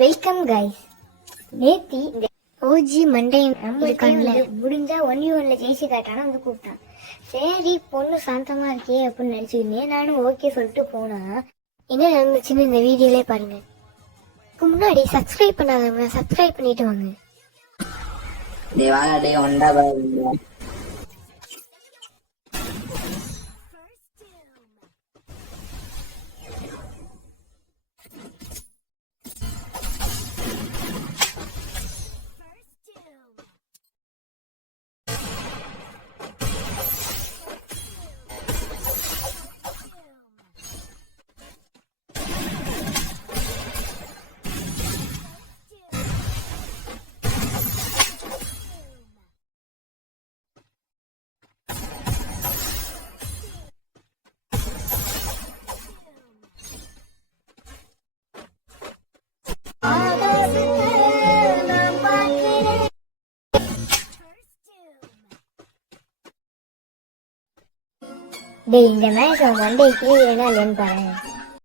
Welcome guys. நேத்தி இந்த OG மண்டையன் முடிஞ்சா 1v1ல ஜெயிச்சு காட்டான வந்து கூப்பிட்டான். சரி பொண்ணு சாந்தமா இருக்கே அப்படின்னு நினைச்சுக்கிட்டேன். நானும் ஓகே சொல்லிட்டு போனா என்ன நடந்துச்சுன்னு இந்த வீடியோலே பாருங்க. முன்னாடி சப்ஸ்கிரைப் பண்ணாதவங்க சப்ஸ்கிரைப் பண்ணிட்டு வாங்க. டேய் இந்த மேட்ச் மண்டே கீழே இல்லைன்னு பாரு.